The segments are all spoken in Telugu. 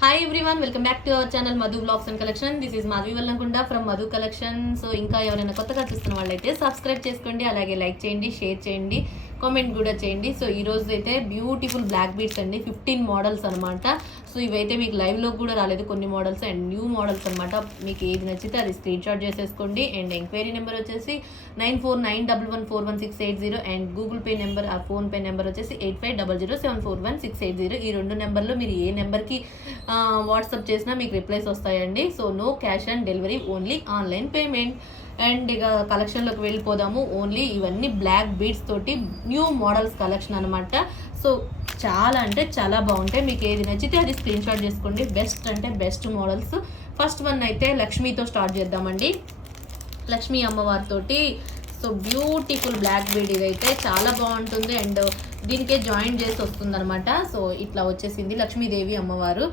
Hi everyone, welcome back to our channel Madhu blogs and collection. This is Madhavi Vallamkunda from Madhu collection. So ఇంకా ఎవరైనా కొత్తగా చూస్తున్న వాళ్ళైతే సబ్స్క్రైబ్ చేసుకోండి, అలాగే లైక్ చేయండి, షేర్ చేయండి, కామెంట్ కూడా చేయండి. సో ఈ రోజు అయితే బ్యూటిఫుల్ బ్లాక్ బీడ్స్ అండి, 15 మోడల్స్ అనమాట. సో ఇవైతే మీకు లైవ్లో కూడా రాలేదు, కొన్ని మోడల్స్ అండ్ న్యూ మోడల్స్ అనమాట. మీకు ఏది నచ్చితే అది స్క్రీన్ షాట్ చేసేసుకోండి. అండ్ ఎంక్వైరీ నెంబర్ వచ్చేసి 9491114160 అండ్ గూగుల్ పే నెంబర్ ఆ ఫోన్పే నెంబర్ వచ్చేసి 8500741680. ఈ రెండు నెంబర్లో మీరు ఏ నెంబర్కి వాట్సాప్ చేసినా మీకు రిప్లైస్ వస్తాయండి. So no cash on delivery, only online payment. And ఇక కలెక్షన్లోకి వెళ్ళిపోదాము. ఓన్లీ ఇవన్నీ బ్లాక్ బీడ్స్ తోటి న్యూ మోడల్స్ కలెక్షన్ అనమాట. సో చాలా అంటే చాలా బాగుంటాయి. మీకు ఏది నచ్చితే అది స్క్రీన్ షాట్ చేసుకోండి. బెస్ట్ అంటే బెస్ట్ మోడల్స్. ఫస్ట్ వన్ అయితే లక్ష్మీతో స్టార్ట్ చేద్దామండి. లక్ష్మీ అమ్మవారితోటి సో బ్యూటిఫుల్ బ్లాక్ బీడ్ ఇదైతే చాలా బాగుంటుంది. అండ్ దీనికే జాయిన్ చేసి వస్తుంది అనమాట. సో ఇట్లా వచ్చేసింది లక్ష్మీదేవి అమ్మవారు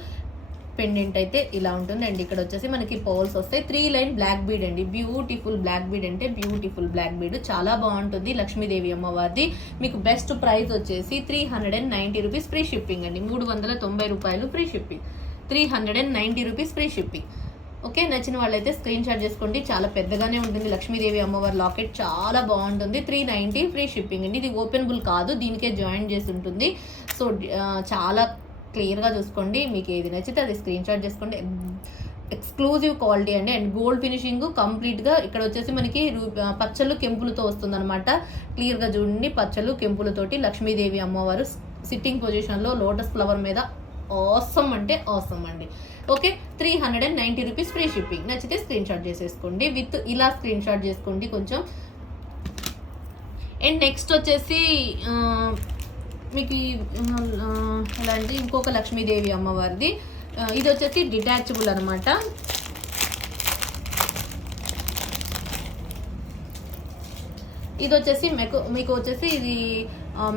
పెండెంట్ అయితే ఇలా ఉంటుంది. అండ్ ఇక్కడ వచ్చేసి మనకి పోల్స్ వస్తాయి. 3 లైన్ బ్లాక్ బీడ్ అండి, బ్యూటిఫుల్ బ్లాక్ బీడ్ అంటే బ్యూటిఫుల్ బ్లాక్ బీడ్ చాలా బాగుంటుంది. లక్ష్మీదేవి అమ్మవారిది. మీకు బెస్ట్ ప్రైస్ వచ్చేసి 390 రూపీస్ ఫ్రీ షిప్పింగ్ అండి. 390 రూపాయలు free shipping, 390 rupees free shipping. Okay, నచ్చిన వాళ్ళైతే స్క్రీన్ షాట్ చేసుకోండి. చాలా పెద్దగానే ఉంటుంది లక్ష్మీదేవి అమ్మవారి లాకెట్, చాలా బాగుంటుంది. 390 ఫ్రీ షిప్పింగ్ అండి. ఇది ఓపెనబుల్ కాదు, దీనికే జాయిన్ చేసి ఉంటుంది. సో చాలా క్లియర్గా చూసుకోండి. మీకు ఏది నచ్చితే అది స్క్రీన్ షాట్ చేసుకోండి. ఎక్స్క్లూజివ్ క్వాలిటీ అండి. అండ్ గోల్డ్ ఫినిషింగ్ కంప్లీట్గా. ఇక్కడ వచ్చేసి మనకి పచ్చళ్ళు కెంపులతో వస్తుంది అనమాట. క్లియర్గా చూడండి, పచ్చళ్ళు కెంపులతోటి లక్ష్మీదేవి అమ్మవారు సిట్టింగ్ పొజిషన్లో లోటస్ ఫ్లవర్ మీద. ఆసమ్ అంటే ఆసమ్ అండి. Okay, 390 rupees free shipping. నచ్చితే స్క్రీన్ షాట్ చేసేసుకోండి. విత్ ఇలా స్క్రీన్ షాట్ చేసుకోండి కొంచెం. అండ్ నెక్స్ట్ వచ్చేసి మీకు ఎలాంటి ఇంకొక లక్ష్మీదేవి అమ్మవారిది. ఇది వచ్చేసి డిటాచబుల్ అనమాట. ఇది వచ్చేసి మీకు వచ్చేసి ఇది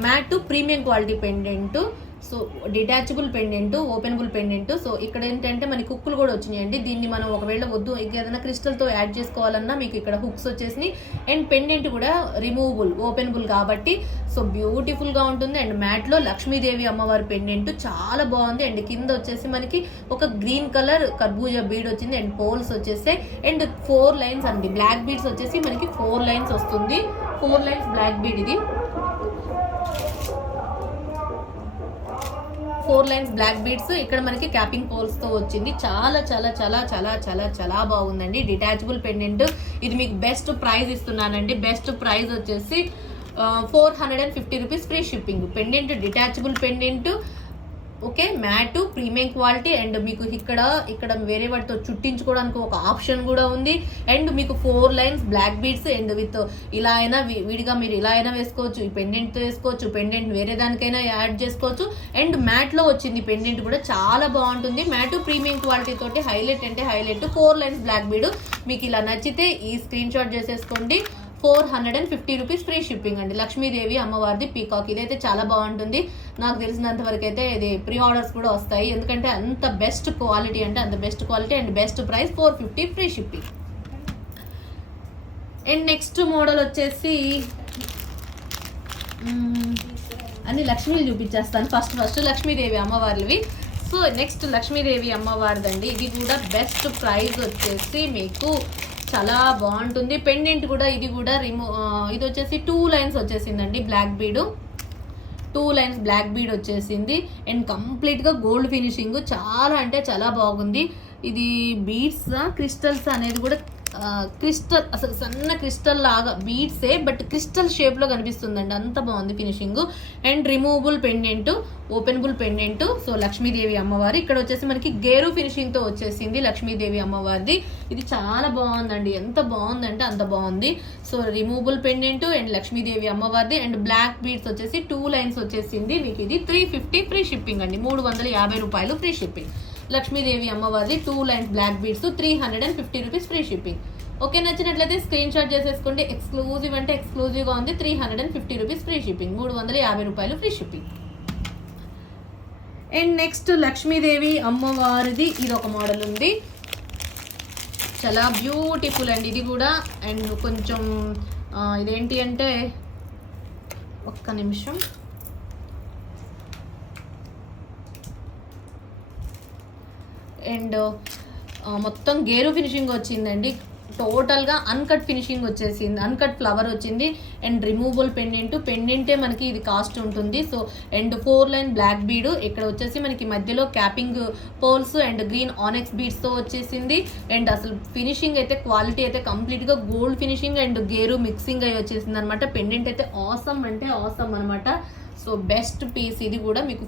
mat premium quality pendant. So detachable pendant, openable pendant. So ఇక్కడ ఏంటంటే మనకి హుక్కులు కూడా వచ్చినాయండి. దీన్ని మనం ఒకవేళ వద్దు ఏదైనా క్రిస్టల్తో యాడ్ చేసుకోవాలన్నా మీకు ఇక్కడ హుక్స్ వచ్చేసినాయి. అండ్ పెండెంట్ కూడా రిమూవబుల్, ఓపెనబుల్ కాబట్టి సో బ్యూటిఫుల్గా ఉంటుంది. అండ్ మ్యాట్లో లక్ష్మీదేవి అమ్మవారి పెండెంట్ చాలా బాగుంది. అండ్ కింద వచ్చేసి మనకి ఒక గ్రీన్ కలర్ కర్బూజా బీడ్ వచ్చింది. అండ్ పోల్స్ వచ్చేసాయి. అండ్ 4 లైన్స్ అండి, బ్లాక్ బీడ్స్ వచ్చేసి మనకి 4 లైన్స్ వస్తుంది. 4 లైన్స్ బ్లాక్ బీడ్ ఇది. 4 లైన్స్ బ్లాక్ బీడ్స్. ఇక్కడ మనకి క్యాపింగ్ పోల్స్ తో వచ్చింది. చాలా చాలా చాలా చాలా చాలా చాలా బాగుందండి. Detachable pendant. ఇది మీకు బెస్ట్ ప్రైస్ ఇస్తున్నానండి. బెస్ట్ ప్రైస్ వచ్చేసి 450 rupees free shipping. Pendant detachable pendant. Okay, mat premium quality. And మీకు ఇక్కడ వేరే వాటితో చుట్టించుకోవడానికి ఒక ఆప్షన్ కూడా ఉంది. అండ్ మీకు 4 lines black beads. And with ఇలా అయినా విడిగా మీరు ఇలా అయినా వేసుకోవచ్చు, ఈ పెండెంట్తో వేసుకోవచ్చు, పెండెంట్ వేరే దానికైనా యాడ్ చేసుకోవచ్చు. అండ్ మ్యాట్లో వచ్చింది పెండెంట్ కూడా చాలా బాగుంటుంది. మ్యాట్ ప్రీమియం క్వాలిటీ తోటి హైలైట్ అంటే హైలైట్. 4 lines black bead. మీకు ఇలా నచ్చితే ఈ స్క్రీన్ షాట్ చేసేసుకోండి. 450 రూపీస్ ఫ్రీ షిప్పింగ్ అండి. లక్ష్మీదేవి అమ్మవారిది పీకాక్. ఇదైతే చాలా బాగుంటుంది. నాకు తెలిసినంత వరకు అయితే ఇది ప్రీ ఆర్డర్స్ కూడా వస్తాయి, ఎందుకంటే అంత బెస్ట్ క్వాలిటీ అంటే అంత best quality and best price. 450 free shipping. And next model వచ్చేసి అన్ని లక్ష్మీలు చూపించేస్తాను. ఫస్ట్ లక్ష్మీదేవి అమ్మవారివి. సో నెక్స్ట్ లక్ష్మీదేవి అమ్మవారిదండి. ఇది కూడా బెస్ట్ ప్రైస్ వచ్చేసి మీకు చాలా బాగుంటుంది. పెండెంట్ కూడా ఇది కూడా ఇది వచ్చేసి 2 లైన్స్ వచ్చేసిందండి black bead. 2 lines black bead వచ్చేసింది. అండ్ కంప్లీట్గా గోల్డ్ ఫినిషింగ్. చాలా అంటే చాలా బాగుంది. ఇది బీడ్స్ క్రిస్టల్స్ అనేది కూడా క్రిస్టల్, అసలు సన్న క్రిస్టల్ లాగా బీడ్సే, బట్ క్రిస్టల్ షేప్లో కనిపిస్తుందండి. అంత బాగుంది finishing. And removable pendant, openable pendant. So Lakshmidevi అమ్మవారి ఇక్కడ వచ్చేసి మనకి గేరు ఫినిషింగ్తో వచ్చేసింది లక్ష్మీదేవి అమ్మవారిది. ఇది చాలా బాగుందండి, ఎంత బాగుందంటే అంత బాగుంది. So removable pendant and Lakshmidevi అమ్మవారిది. అండ్ బ్లాక్ బీడ్స్ వచ్చేసి 2 లైన్స్ వచ్చేసింది. మీకు ఇది 350 ఫ్రీ షిప్పింగ్ అండి. 350 రూపాయలు ఫ్రీ షిప్పింగ్. లక్ష్మీదేవి అమ్మవారిది 2 lines black beads, 350 rupees free shipping. Okay, నచ్చినట్లయితే స్క్రీన్ షాట్ చేసేసుకోండి. ఎక్స్క్లూజివ్ అంటే ఎక్స్క్లూజివ్గా ఉంది. 350 రూపీస్ ఫ్రీ షిప్పింగ్, 350 రూపాయలు free shipping. And next Lakshmidevi అమ్మవారిది ఇది ఒక మోడల్ ఉంది. చాలా బ్యూటిఫుల్ అండి ఇది కూడా. అండ్ కొంచెం ఇదేంటి అంటే ఒక్క నిమిషం, అండ్ మొత్తం గేరు ఫినిషింగ్ వచ్చిందండి. టోటల్గా అన్కట్ ఫినిషింగ్ వచ్చేసింది, అన్కట్ ఫ్లవర్ వచ్చింది. అండ్ రిమూవబుల్ పెండెంటే మనకి ఇది కాస్ట్ ఉంటుంది. So and 4 line black bead, ఇక్కడ వచ్చేసి మనకి మధ్యలో capping poles and green onyx బీడ్స్తో వచ్చేసింది. అండ్ అసలు ఫినిషింగ్ అయితే క్వాలిటీ అయితే కంప్లీట్గా గోల్డ్ ఫినిషింగ్ అండ్ గేరు మిక్సింగ్ అయ్యి వచ్చేసింది అనమాట. పెండెంట్ అయితే ఆసమ్ అంటే ఆసమ్ అనమాట. సో బెస్ట్ పీస్ ఇది కూడా మీకు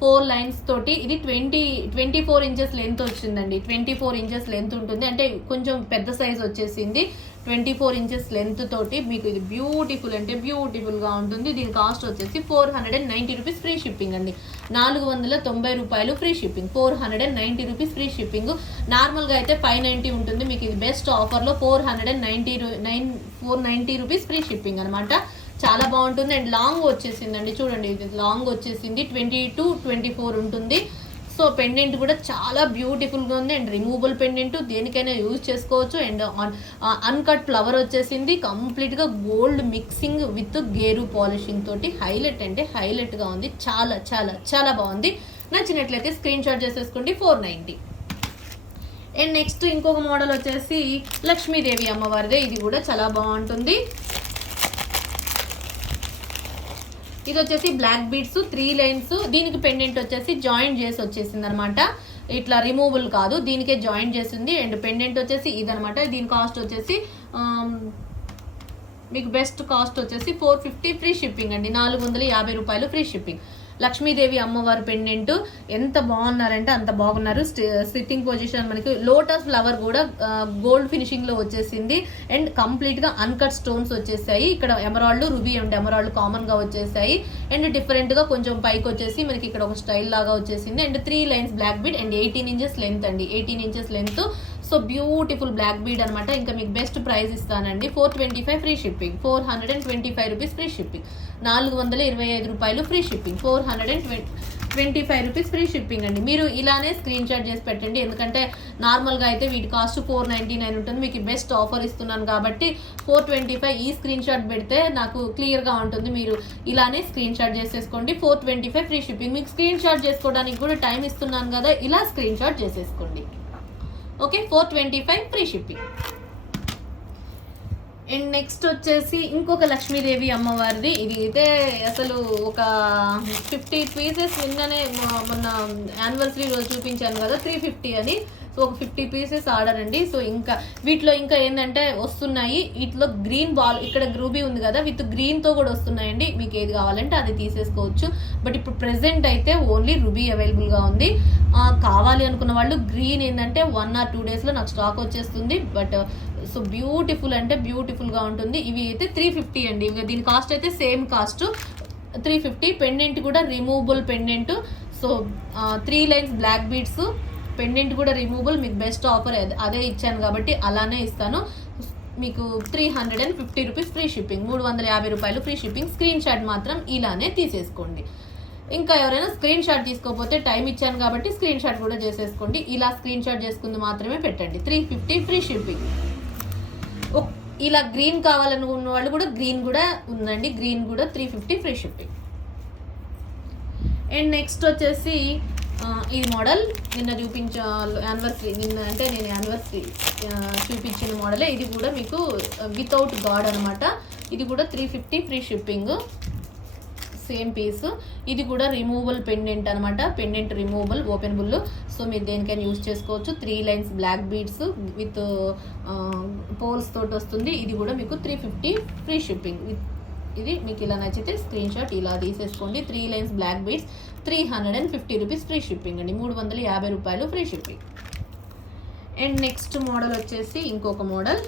4 లైన్స్ తోటి. ఇది 24 ఇంచెస్ లెంత్ వచ్చిందండి. 24 ఇంచెస్ లెంత్ ఉంటుంది, అంటే కొంచెం పెద్ద సైజ్ వచ్చేసింది. 24 ఇంచెస్ లెంత్ తోటి మీకు ఇది బ్యూటిఫుల్ అంటే బ్యూటిఫుల్గా ఉంటుంది. దీని కాస్ట్ వచ్చేసి 490 రూపీస్ ఫ్రీ షిప్పింగ్ అండి. 490 రూపాయలు free shipping, 490 rupees free shipping. నార్మల్గా అయితే 590 ఉంటుంది, మీకు ఇది బెస్ట్ ఆఫర్లో 490 రూపీస్ ఫ్రీ షిప్పింగ్ అనమాట. చాలా బాగుంటుంది. అండ్ లాంగ్ వచ్చేసిందండి, చూడండి ఇది లాంగ్ వచ్చేసింది, 22-24 ఉంటుంది. సో పెండెంట్ కూడా చాలా బ్యూటిఫుల్గా ఉంది. అండ్ రిమూవబుల్ పెండెంట్, దేనికైనా యూజ్ చేసుకోవచ్చు. అండ్ అన్కట్ ఫ్లవర్ వచ్చేసింది, కంప్లీట్గా gold mixing with gear polishing తోటి హైలైట్ అంటే హైలైట్గా ఉంది. చాలా చాలా చాలా బాగుంది. నచ్చినట్లయితే స్క్రీన్ షాట్ చేసేసుకోండి. 490. అండ్ నెక్స్ట్ ఇంకొక మోడల్ వచ్చేసి లక్ష్మీదేవి అమ్మవారిదే. ఇది కూడా చాలా బాగుంటుంది. ఇది వచ్చేసి బ్లాక్ బీడ్స్ 3 లైన్స్. దీనికి పెండెంట్ వచ్చేసి జాయింట్ చేసి వచ్చేసింది అనమాట. ఇట్లా రిమూవబుల్ కాదు, దీనికే జాయింట్ చేసింది. అండ్ పెండెంట్ వచ్చేసి ఇదనమాట. దీని కాస్ట్ వచ్చేసి మీకు బెస్ట్ కాస్ట్ వచ్చేసి 450 ఫ్రీ షిప్పింగ్ అండి. 450 రూపాయలు ఫ్రీ షిప్పింగ్. లక్ష్మీదేవి అమ్మవారి పెండెంట్ ఎంత బాగున్నారంటే అంత బాగున్నారు. సిట్టింగ్ పొజిషన్ మనకి లోటస్ ఫ్లవర్ కూడా గోల్డ్ ఫినిషింగ్లో వచ్చేసింది. అండ్ కంప్లీట్గా అన్కట్ స్టోన్స్ వచ్చేసాయి. ఇక్కడ ఎమరాల్డ్, రూబీ అండ్ ఎమరాల్డ్ కామన్గా వచ్చేసాయి. అండ్ డిఫరెంట్గా కొంచెం పైకి వచ్చేసి మనకి ఇక్కడ ఒక స్టైల్ లాగా వచ్చేసింది. And 3 lines black bead and 18 inches length అండి, 18 inches length. So beautiful black bead అనమాట. ఇంకా మీకు బెస్ట్ ప్రైస్ ఇస్తానండి. 425 free shipping, 425 rupees free shipping. 425 రూపాయలు free shipping, 425 rupees free shipping అండి. మీరు ఇలానే స్క్రీన్ షాట్ చేసి పెట్టండి, ఎందుకంటే నార్మల్గా అయితే వీటి కాస్ట్ 499 ఉంటుంది. మీకు బెస్ట్ ఆఫర్ ఇస్తున్నాను కాబట్టి 425 ఈ స్క్రీన్ షాట్ పెడితే నాకు క్లియర్గా ఉంటుంది. మీరు ఇలానే స్క్రీన్ షాట్ చేసేసుకోండి. 425 ఫ్రీ షిప్పింగ్. మీకు స్క్రీన్ షాట్ చేసుకోవడానికి కూడా టైం ఇస్తున్నాను కదా, ఇలా స్క్రీన్ షాట్ చేసేసుకోండి. Okay, 425 free shipping. And next వచ్చేసి ఇంకొక లక్ష్మీదేవి అమ్మవారిది. ఇది అయితే అసలు ఒక 50 పీసెస్ నిన్ననే మొన్న యానివర్సరీ రోజు చూపించాను కదా 350 అని. సో ఒక 50 పీసెస్ ఆర్డర్ అండి. సో ఇంకా వీటిలో ఇంకా ఏంటంటే వస్తున్నాయి. వీటిలో గ్రీన్ బాల్, ఇక్కడ రూబీ ఉంది కదా, విత్ గ్రీన్తో కూడా వస్తున్నాయండి. మీకు ఏది కావాలంటే అది తీసేసుకోవచ్చు. బట్ ఇప్పుడు ప్రెసెంట్ అయితే ఓన్లీ రూబీ అవైలబుల్గా ఉంది. కావాలి అనుకున్న వాళ్ళు గ్రీన్ ఏంటంటే 1 or 2 డేస్లో నాకు స్టాక్ వచ్చేస్తుంది. బట్ సో బ్యూటిఫుల్ అంటే బ్యూటిఫుల్గా ఉంటుంది. ఇవి అయితే 350 అండి. ఇంకా దీని కాస్ట్ అయితే సేమ్ కాస్ట్ 350. పెండెంట్ కూడా removable pendant. So 3 lines black beads, pendant కూడా రిమూవబుల్. మీకు బెస్ట్ ఆఫర్ అదే ఇచ్చాను కాబట్టి అలానే ఇస్తాను. మీకు 350 రూపీస్ ఫ్రీ షిప్పింగ్, 350 రూపాయలు ఫ్రీ షిప్పింగ్. స్క్రీన్ షాట్ మాత్రం ఇలానే తీసేసుకోండి. ఇంకా ఎవరైనా స్క్రీన్ షాట్ తీసుకోకపోతే టైం ఇచ్చాను కాబట్టి స్క్రీన్ షాట్ కూడా చేసేసుకోండి. ఇలా స్క్రీన్ షాట్ చేసుకుంది మాత్రమే పెట్టండి. 350 ఫ్రీ షిప్పింగ్. ఇలా గ్రీన్ కావాలనుకున్న వాళ్ళు కూడా గ్రీన్ కూడా ఉందండి, గ్రీన్ కూడా 350 ఫ్రీ షిప్పింగ్. అండ్ నెక్స్ట్ వచ్చేసి ఈ మోడల్ నిన్న యానివర్సరీ, నిన్న అంటే నేను యానివర్సరీ చూపించిన మోడలే. ఇది కూడా మీకు వితౌట్ గాడ్ అనమాట. ఇది కూడా 350 ఫ్రీ షిప్పింగ్, సేమ్ పీస్. ఇది కూడా రిమూవబుల్ పెండెంట్ అనమాట. Pendant removable, openable. సో మీరు దేనికైనా యూజ్ చేసుకోవచ్చు. 3 lines black beads with poles తోటి వస్తుంది. ఇది కూడా మీకు 350 ఫ్రీ షిప్పింగ్. ఇది మీకు ఇలా నచ్చితే స్క్రీన్ షాట్ ఇలా తీసేసుకోండి. 3 lines black beads, 350 rupees free shipping అండి. 350 రూపాయలు free shipping. And next model వచ్చేసి ఇంకొక మోడల్.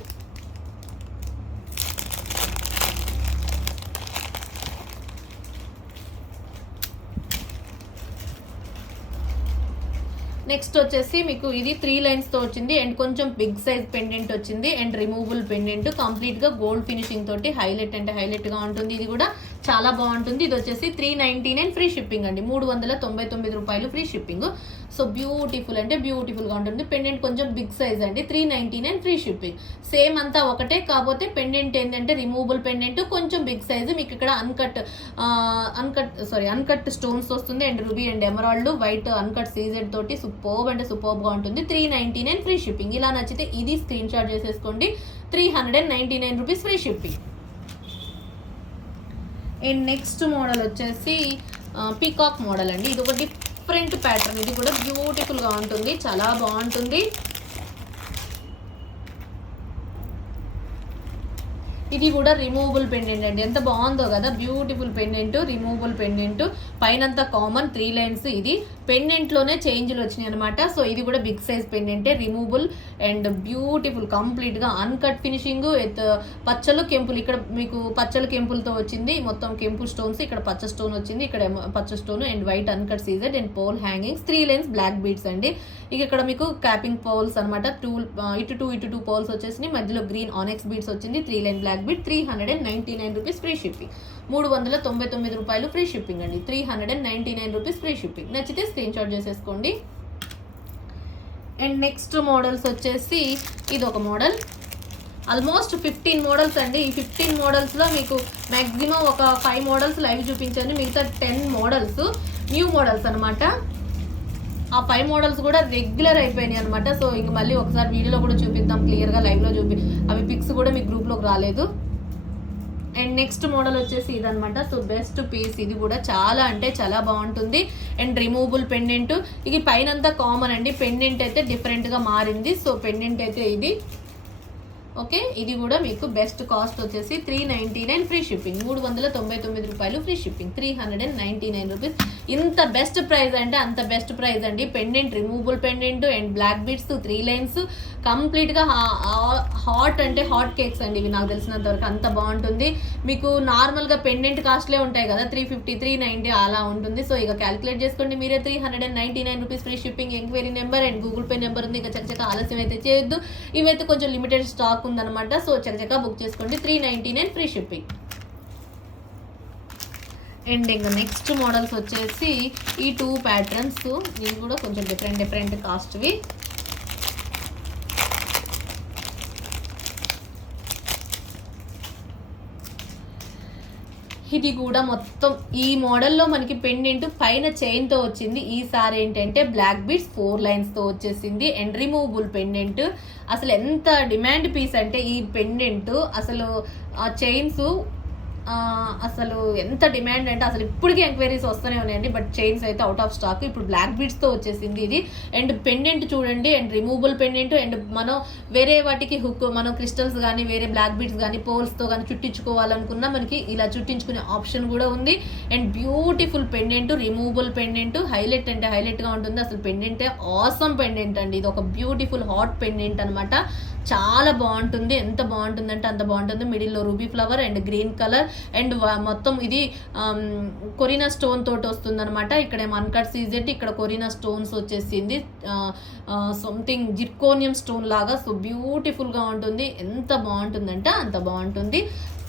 నెక్స్ట్ వచ్చేసి మీకు ఇది 3 లైన్స్తో వచ్చింది. అండ్ కొంచెం బిగ్ సైజ్ పెండెంట్ వచ్చింది. అండ్ రిమూవబుల్ పెండెంట్, కంప్లీట్గా గోల్డ్ ఫినిషింగ్ తోటి హైలైట్ అంటే హైలైట్గా ఉంటుంది. ఇది కూడా చాలా బాగుంటుంది. ఇది వచ్చేసి 399 ఫ్రీ షిప్పింగ్ అండి, 399 రూపాయలు ఫ్రీ షిప్పింగ్. సో బ్యూటిఫుల్ అంటే బ్యూటిఫుల్గా ఉంటుంది. పెండెంట్ కొంచెం బిగ్ సైజ్ అండి, 399 ఫ్రీ షిప్పింగ్. సేమ్ అంతా ఒకటే, కాకపోతే పెండెంట్ ఏంటంటే రిమూవబుల్ పెండెంట్, కొంచెం బిగ్ సైజ్. మీకు ఇక్కడ అన్కట్ స్టోన్స్ వస్తుంది and ruby and emerald white uncut CZ తోటి సూపర్బ్ అంటే సూపర్బ్గా ఉంటుంది. 399 ఫ్రీ షిప్పింగ్. ఇలా నచ్చితే ఇది స్క్రీన్ షాట్ చేసేసుకోండి. 399 rupees free shipping. And next model వచ్చేసి పీకాక్ మోడల్ అండి. ఇది ఒక డిఫరెంట్ ప్యాటర్న్, ఇది కూడా బ్యూటిఫుల్గా ఉంటుంది, చాలా బాగుంటుంది. ఇది కూడా రిమూవబుల్ పెండెంట్ అండి, ఎంత బాగుందో కదా, బ్యూటిఫుల్ పెండెంట్, రిమూవబుల్ పెండెంట్, పైనంతా కామన్ 3 లైన్స్. ఇది పెండెంట్లోనే చేంజ్లు వచ్చినాయి అనమాట. సో ఇది కూడా బిగ్ సైజ్ పెండెంటే, రిమూవబుల్ అండ్ బ్యూటిఫుల్, కంప్లీట్గా అన్కట్ ఫినిషింగ్. పచ్చలు కెంపులు, ఇక్కడ మీకు పచ్చలు కెంపులతో వచ్చింది, మొత్తం కెంపు స్టోన్స్, ఇక్కడ పచ్చ స్టోన్ వచ్చింది, ఇక్కడ పచ్చ stone and white uncut CZ and pole hangings, 3 lines black beads అండి. ఇక ఇక్కడ మీకు క్యాపింగ్ పోల్స్ అనమాట, ఇటు టూ పోల్స్ వచ్చేసి మధ్యలో గ్రీన్ ఆనెక్స్ బీడ్స్ వచ్చింది, 3 line black bead. 399 rupees free shipping, 399 రూపాయలు ఫ్రీ షిప్పింగ్ అండి, 399 రూపీస్ ఫ్రీ షిప్పింగ్. నచ్చితే స్క్రీన్ షాట్ చేసేసుకోండి. అండ్ నెక్స్ట్ మోడల్స్ వచ్చేసి ఇది ఒక మోడల్, ఆల్మోస్ట్ 15 మోడల్స్ అండి. ఈ 15 మోడల్స్లో మీకు మ్యాక్సిమం ఒక 5 మోడల్స్ లైవ్ చూపించాను, మిగతా 10 మోడల్స్ న్యూ మోడల్స్ అనమాట. ఆ 5 మోడల్స్ కూడా రెగ్యులర్ అయిపోయినాయి అనమాట. సో ఇంక మళ్ళీ ఒకసారి వీడియోలో కూడా చూపిద్దాం క్లియర్గా, లైవ్లో అవి పిక్స్ కూడా మీకు గ్రూప్లోకి రాలేదు. అండ్ నెక్స్ట్ మోడల్ వచ్చేసి ఇదనమాట. సో బెస్ట్ పీస్, ఇది కూడా చాలా అంటే చాలా బాగుంటుంది. అండ్ రిమూవబుల్ పెండెంట్, ఇది పైనంతా కామన్ అండి, పెండెంట్ అయితే డిఫరెంట్గా మారింది. సో పెండెంట్ అయితే ఇది ఓకే. ఇది కూడా మీకు బెస్ట్ కాస్ట్ వచ్చేసి 399 ఫ్రీ షిప్పింగ్, 399 రూపాయలు ఫ్రీ షిప్పింగ్, 399 రూపీస్. ఇంత బెస్ట్ ప్రైస్ అంటే అంత బెస్ట్ ప్రైస్ అండి. Pendant, removable pendant and black beads, 3 lines, కంప్లీట్గా హాట్ అంటే హాట్ కేక్స్ అండి ఇవి, నాకు తెలిసినంత వరకు అంత బాగుంటుంది. మీకు నార్మల్గా పెండెంట్ కాస్ట్లే ఉంటాయి కదా, 350 390 అలా ఉంటుంది. సో ఇక క్యాలిక్యులేట్ చేసుకోండి మీరే. 399 rupees free shipping. Enquiry number and Google pay number ఉంది, ఇంకా చక్కచక్క ఆలస్యం అయితే చేయొద్దు. ఇవైతే కొంచెం లిమిటెడ్ స్టాక్ ఉందన్నమాట. సో చక్కచక్క బుక్ చేసుకోండి, 399 ఫ్రీ షిప్పింగ్. అండ్ ఇంకా నెక్స్ట్ మోడల్స్ వచ్చేసి ఈ 2 ప్యాటర్న్స్, ఇవి కూడా కొంచెం డిఫరెంట్ కాస్ట్వి. ఇది కూడా మొత్తం ఈ మోడల్లో మనకి పెండెంట్ పైన చైన్తో వచ్చింది. ఈసారి ఏంటంటే బ్లాక్ బీడ్స్ 4 లైన్స్తో వచ్చేసింది అండ్ రిమూవబుల్ పెండెంట్. అసలు ఎంత డిమాండ్ పీస్ అంటే ఈ పెండెంట్, అసలు ఆ చైన్స్ అసలు ఎంత డిమాండ్ అంటే అసలు ఇప్పటికీ ఎంక్వైరీస్ వస్తూనే ఉన్నాయండి. బట్ చైన్స్ అయితే అవుట్ ఆఫ్ స్టాక్. ఇప్పుడు బ్లాక్ బీడ్స్తో వచ్చేసింది ఇది. అండ్ పెండెంట్ చూడండి, అండ్ రిమూవబుల్ పెండెంట్. అండ్ మనం వేరే వాటికి హుక్, మనం క్రిస్టల్స్ కానీ వేరే బ్లాక్ బీడ్స్ కానీ పోల్స్తో కానీ చుట్టించుకోవాలనుకున్నా మనకి ఇలా చుట్టించుకునే ఆప్షన్ కూడా ఉంది. And beautiful pendant, removable pendant, highlight అంటే హైలైట్గా ఉంటుంది. అసలు పెండెంటే ఆసమ్ పెండెంట్ అండి. ఇది ఒక బ్యూటిఫుల్ హాట్ పెండెంట్ అనమాట. చాలా బాగుంటుంది, ఎంత బాగుంటుందంటే అంత బాగుంటుంది. మిడిల్లో ruby flower and green colour and మొత్తం ఇది కొరీనా స్టోన్ తోటి వస్తుంది అనమాట. ఇక్కడ అన్కట్ సీజెడ్, ఇక్కడ కొరీనా స్టోన్స్ వచ్చేసింది, సంథింగ్ జిర్కోనియం స్టోన్ లాగా. సో బ్యూటిఫుల్గా ఉంటుంది, ఎంత బాగుంటుందంటే అంత బాగుంటుంది.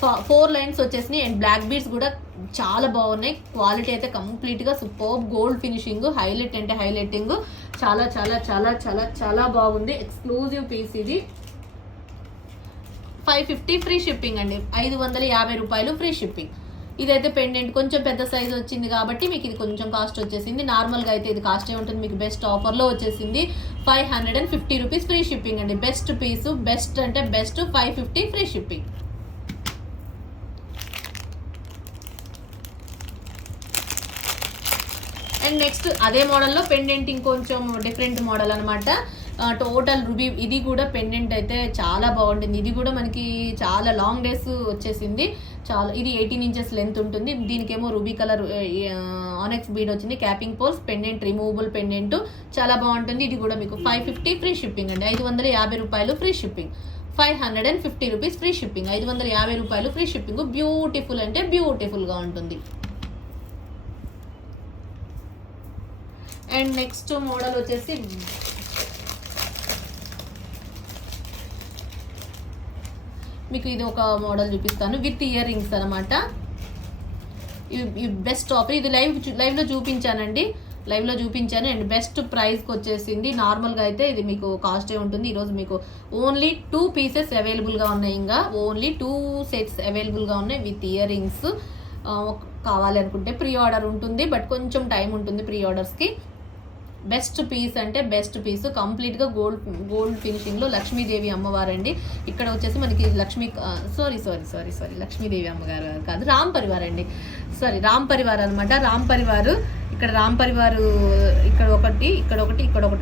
4 లైన్స్ వచ్చేసినాయి అండ్ బ్లాక్ బీడ్స్ కూడా చాలా బాగున్నాయి. క్వాలిటీ అయితే కంప్లీట్గా సూపర్ గోల్డ్ ఫినిషింగ్, హైలైట్ అంటే హైలైటింగ్, చాలా చాలా చాలా చాలా చాలా బాగుంది. ఎక్స్క్లూజివ్ పీస్ ఇది. 550 ఫ్రీ షిప్పింగ్ అండి, 550 రూపాయలు ఫ్రీ షిప్పింగ్. ఇదైతే పెండెంట్ కొంచెం పెద్ద సైజ్ వచ్చింది కాబట్టి మీకు ఇది కొంచెం కాస్ట్ వచ్చేసింది. నార్మల్గా అయితే ఇది కాస్టే ఉంటుంది, మీకు బెస్ట్ ఆఫర్లో వచ్చేసింది. 550 రూపీస్ ఫ్రీ షిప్పింగ్ అండి. బెస్ట్ పీసు, బెస్ట్ అంటే best, 550 free shipping. And next అదే మోడల్లో పెండెంట్ ఇంకొంచెం డిఫరెంట్ మోడల్ అనమాట. టోటల్ రూబీ, ఇది కూడా పెండెంట్ అయితే చాలా బాగుంటుంది. ఇది కూడా మనకి చాలా లాంగ్ డేస్ వచ్చేసింది. చాలా, ఇది 18 ఇంచెస్ లెంత్ ఉంటుంది. దీనికేమో రూబీ కలర్ ఆనెక్స్ బీడ్ వచ్చింది, capping poles, pendant, removable pendant, చాలా బాగుంటుంది. ఇది కూడా మీకు 550 ఫ్రీ షిప్పింగ్ అండి, 550 రూపాయలు free shipping, 550 rupees free shipping, 550 రూపాయలు ఫ్రీ షిప్పింగ్. బ్యూటిఫుల్ అంటే బ్యూటిఫుల్గా ఉంటుంది. అండ్ నెక్స్ట్ మోడల్ వచ్చేసి మీకు ఇది ఒక మోడల్ చూపిస్తాను విత్ ఇయర్ రింగ్స్ అనమాట. ఇవి బెస్ట్ ఆఫర్. ఇది లైవ్లో చూపించానండి, లైవ్లో చూపించాను. అండ్ బెస్ట్ ప్రైస్కి వచ్చేసింది. నార్మల్గా అయితే ఇది మీకు కాస్టే ఉంటుంది. ఈరోజు మీకు ఓన్లీ 2 పీసెస్ అవైలబుల్గా ఉన్నాయి, ఇంకా ఓన్లీ 2 సెట్స్ అవైలబుల్గా ఉన్నాయి విత్ ఇయర్ రింగ్స్. కావాలి అనుకుంటే ప్రీ ఆర్డర్ ఉంటుంది, బట్ కొంచెం టైం ఉంటుంది ప్రీ ఆర్డర్స్కి. బెస్ట్ పీస్ అంటే బెస్ట్ పీస్, కంప్లీట్గా గోల్డ్ ఫినిషింగ్లో లక్ష్మీదేవి అమ్మవారండి. ఇక్కడ వచ్చేసి మనకి లక్ష్మీదేవి అమ్మగారు కాదు, రామ్ పరివార్ అండి, రామ్ పరివార్ అనమాట. రామ్ పరివారు ఇక్కడ రామ్ పరివారు ఇక్కడ ఒకటి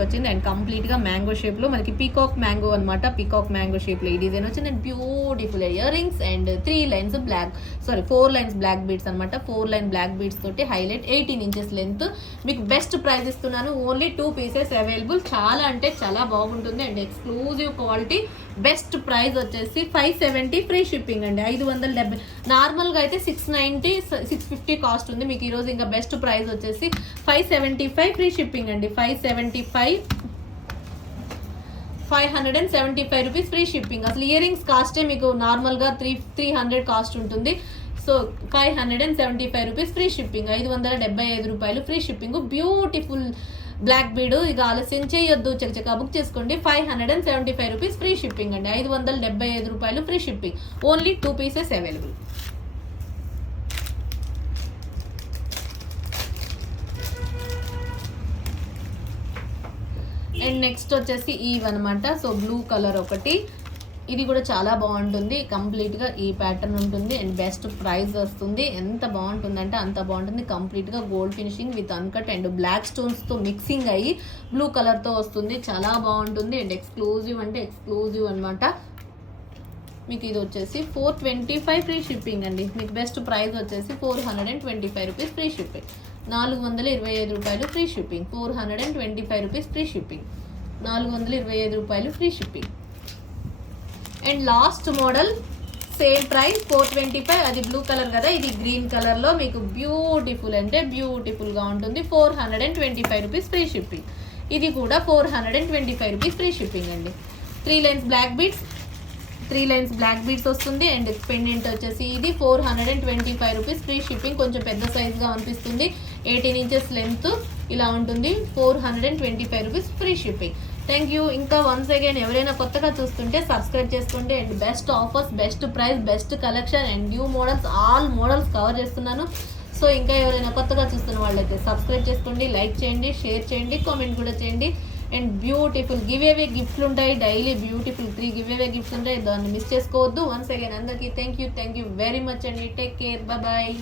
వచ్చింది. అండ్ కంప్లీట్గా మ్యాంగో షేప్లో మనకి పీకాక్ మ్యాంగో అనమాట. పీకాక్ మ్యాంగో షేప్లో ఈ డిజైన్ వచ్చింది. And beautiful earrings and 4 lines black beads అనమాట. 4 లైన్ బ్లాక్ బీడ్స్ తోటి హైలైట్, 18 ఇంచెస్ లెంత్. మీకు బెస్ట్ ప్రైస్ ఇస్తున్నాను. Only 2 pieces available. చాలా అంటే చాలా బాగుంటుంది and exclusive quality. Best price వచ్చేసి 570 ఫ్రీ షిప్పింగ్ అండి. 570. నార్మల్గా అయితే 690 650 కాస్ట్ ఉంది. మీకు ఈరోజు ఇంకా బెస్ట్ ప్రైస్ వచ్చేసి 575 ఫ్రీ షిప్పింగ్ అండి. 575 రూపీస్ ఫ్రీ షిప్పింగ్. అసలు ఇయర్ రింగ్స్ కాస్టే మీకు నార్మల్గా 300 కాస్ట్ ఉంటుంది. సో 575 రూపీస్ ఫ్రీ షిప్పింగ్, 575 రూపాయలు free shipping. Beautiful black bead. ఇక ఆలస్యం చేయొద్దు, చకచకా బుక్ చేసుకోండి. 575 రూపీస్ ఫ్రీ షిప్పింగ్ అండి. 575 రూపాయలు free shipping. Only 2 pieces available. And next వచ్చేసి ఇవన్నమాట. సో బ్లూ కలర్ ఒకటి, ఇది కూడా చాలా బాగుంటుంది. కంప్లీట్గా ఈ ప్యాటర్న్ ఉంటుంది అండ్ బెస్ట్ ప్రైస్ వస్తుంది. ఎంత బాగుంటుందంటే అంత బాగుంటుంది. కంప్లీట్గా gold finishing with uncut and black స్టోన్స్తో మిక్సింగ్ అయ్యి బ్లూ కలర్తో వస్తుంది. చాలా బాగుంటుంది అండ్ ఎక్స్క్లూజివ్ అంటే ఎక్స్క్లూజివ్ అనమాట. మీకు ఇది వచ్చేసి 425 ఫ్రీ షిప్పింగ్ అండి. మీకు బెస్ట్ ప్రైస్ వచ్చేసి 425 రూపీస్ ఫ్రీ షిప్పింగ్. 425 రూపాయలు free shipping. 425 rupees free shipping. 425 రూపాయలు free shipping. And last model same price 425. అది బ్లూ కలర్ కదా, ఇది గ్రీన్ కలర్లో మీకు బ్యూటిఫుల్ అంటే బ్యూటిఫుల్గా ఉంటుంది. 425 రూపీస్ ఫ్రీ షిప్పింగ్. ఇది కూడా 425 రూపీస్ ఫ్రీ షిప్పింగ్ అండి. 3 లైన్స్ బ్లాక్ బీడ్స్ వస్తుంది. అండ్ పెండెంట్ వచ్చేసి ఇది 425 రూపీస్ ఫ్రీ షిప్పింగ్. కొంచెం పెద్ద సైజ్గా అనిపిస్తుంది. 18 ఇంచెస్ లెంత్ ఇలా ఉంటుంది. 425 rupees free shipping. Thank you. ఇంకా వన్స్ అగైన్ ఎవరైనా కొత్తగా చూస్తుంటే సబ్స్క్రైబ్ చేసుకోండి. And best offers, best price, best collection and new models, all models cover చేస్తున్నాను. సో ఇంకా ఎవరైనా కొత్తగా చూస్తున్న వాళ్ళైతే సబ్స్క్రైబ్ చేసుకోండి, లైక్ చేయండి, షేర్ చేయండి, కామెంట్ కూడా చేయండి. అండ్ బ్యూటిఫుల్ గివ్ అవే గిఫ్ట్లు ఉంటాయి. Daily beautiful 3 give away gifts ఉంటాయి. దాన్ని మిస్ చేసుకోవద్దు. వన్స్ అగైన్ అందరికీ థ్యాంక్ యూ వెరీ మచ్ అండి. Take care, bye.